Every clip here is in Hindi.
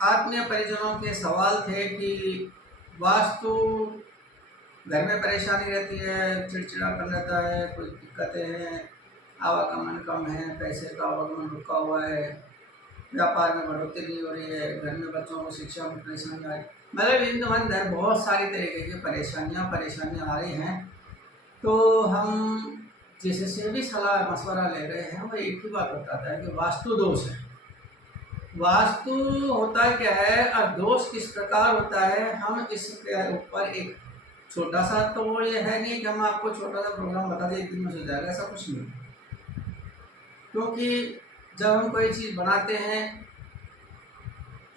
आत्मीय परिजनों के सवाल थे कि वास्तु घर में परेशानी रहती है, चिड़चिड़ापन रहता है, कुछ दिक्कतें हैं, आवागमन कम है, पैसे का आवागमन रुका हुआ है, व्यापार में बढ़ोतरी नहीं हो रही है, घर में बच्चों को शिक्षा में परेशानी आ रही है, मतलब इन है बहुत सारी तरीके की परेशानियाँ आ रही हैं। तो हम जिससे भी सलाह मशवरा ले रहे हैं वो एक ही बात बताता है कि वास्तु दोष है। वास्तु होता क्या है और दोष किस प्रकार होता है, हम इसके ऊपर एक छोटा सा, तो वो ये है नहीं कि हम आपको छोटा सा प्रोग्राम बता दें एक दिन में हो जाएगा, ऐसा कुछ नहीं। क्योंकि जब हम कोई चीज़ बनाते हैं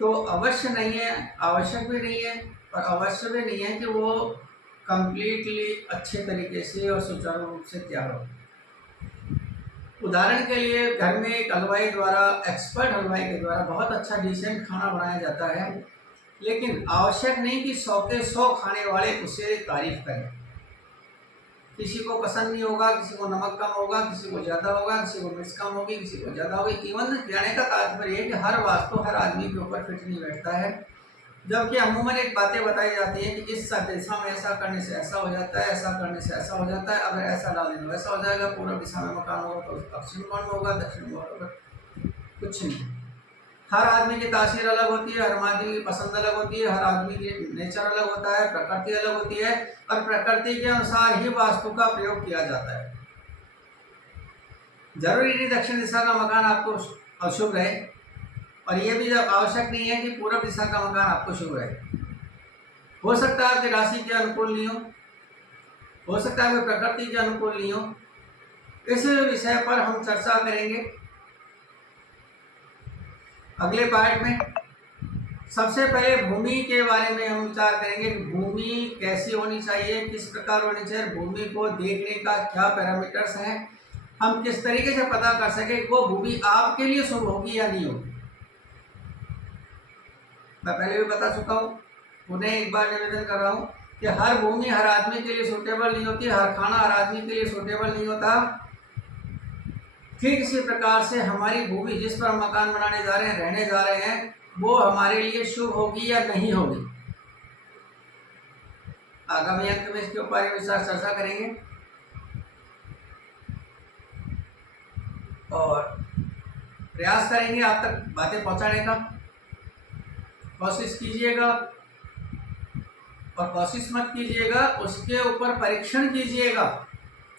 तो अवश्य नहीं है, आवश्यक भी नहीं है और अवश्य भी नहीं है कि वो कंप्लीटली अच्छे तरीके से और सुचारू रूप से तैयार हो। उदाहरण के लिए घर में एक हलवाई द्वारा, एक्सपर्ट हलवाई के द्वारा बहुत अच्छा डिसेंट खाना बनाया जाता है, लेकिन आवश्यक नहीं कि 100 के 100 खाने वाले उसे तारीफ करें। किसी को पसंद नहीं होगा, किसी को नमक कम होगा, किसी को ज़्यादा होगा, किसी को मिर्च कम होगी, किसी को ज़्यादा होगी। इवन कहने का तात्पर्य है कि हर वास्तु हर आदमी के ऊपर फिट नहीं बैठता है। जबकि अमूमन एक बातें बताई जाती हैं कि इस दिशा में ऐसा करने से ऐसा हो जाता है, ऐसा करने से ऐसा हो जाता है, अगर ऐसा डाल दें तो ऐसा हो जाएगा, पूर्व दिशा में मकान होगा तो पश्चिम कोण में होगा, दक्षिण में होगा। कुछ नहीं, हर आदमी की तासीर अलग होती है, हर आदमी की पसंद अलग होती है, हर आदमी की नेचर अलग होता है, प्रकृति अलग होती है और प्रकृति के अनुसार ही वास्तु का प्रयोग किया जाता है। जरूरी नहीं दक्षिण दिशा का मकान आपको अशुभ रहे और ये भी जब आवश्यक नहीं है कि पूर्व दिशा का मकान आपको शुभ रहे। हो सकता है आपकी राशि के अनुकूल नहीं हो सकता है प्रकृति के अनुकूल नहीं हो। इस विषय पर हम चर्चा करेंगे अगले पार्ट में। सबसे पहले भूमि के बारे में हम विचार करेंगे कि भूमि कैसी होनी चाहिए, किस प्रकार होनी चाहिए, भूमि को देखने का क्या पैरामीटर्स हैं, हम किस तरीके से पता कर सके वो भूमि आपके लिए शुभ होगी या नहीं होगी। मैं पहले भी बता चुका हूँ, उन्हें एक बार निवेदन कर रहा हूँ कि हर भूमि हर आदमी के लिए सूटेबल नहीं होती, हर खाना हर आदमी के लिए सूटेबल नहीं होता। ठीक इसी प्रकार से हमारी भूमि जिस पर हम मकान बनाने जा रहे हैं, रहने जा रहे हैं, वो हमारे लिए शुभ होगी या नहीं होगी। आगामी अंक में इसके ऊपर विस्तार चर्चा करेंगे और प्रयास करेंगे आप तक बातें पहुंचाने का। कोशिश कीजिएगा और कोशिश मत कीजिएगा, उसके ऊपर परीक्षण कीजिएगा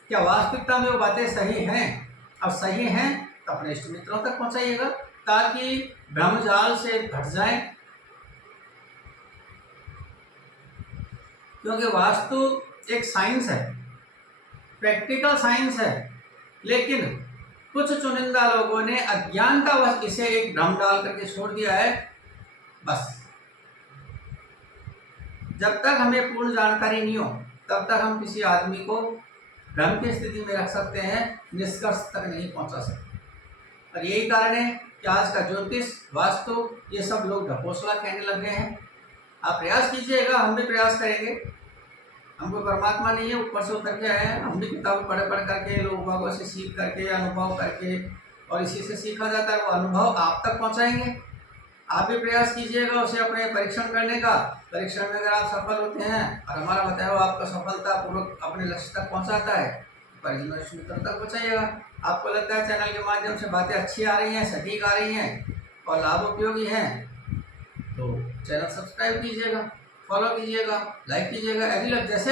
क्या वास्तविकता में वो बातें सही हैं। अब सही हैं तो अपने इष्ट मित्रों तक पहुंचाइएगा ताकि भ्रमजाल से हट जाएं। क्योंकि वास्तु एक साइंस है, प्रैक्टिकल साइंस है, लेकिन कुछ चुनिंदा लोगों ने अज्ञानतावश इसे एक भ्रम डाल करके छोड़ दिया है। बस जब तक हमें पूर्ण जानकारी नहीं हो तब तक हम किसी आदमी को भ्रम की स्थिति में रख सकते हैं, निष्कर्ष तक नहीं पहुंचा सकते। और यही कारण है कि आज का ज्योतिष, वास्तु, ये सब लोग ढकोसला कहने लग गए हैं। आप प्रयास कीजिएगा, हम भी प्रयास करेंगे। हमको परमात्मा नहीं है, ऊपर से उतर के आए हैं। हम भी किताब पढ़ करके, लोगों से सीख करके, अनुभव करके, और इसी से सीखा जाता है, वो अनुभव आप तक पहुंचाएंगे। आप भी प्रयास कीजिएगा उसे अपने परीक्षण करने का। परीक्षण में अगर आप सफल होते हैं और हमारा बताया हुआ आपको सफलतापूर्वक अपने लक्ष्य तक पहुंचाता है, परिजनों मित्रों तक पहुंचाइएगा। आपको लगता है चैनल के माध्यम से बातें अच्छी आ रही हैं, सटीक आ रही हैं और लाभ उपयोगी हैं, तो चैनल सब्सक्राइब कीजिएगा, फॉलो कीजिएगा, लाइक कीजिएगा। जैसे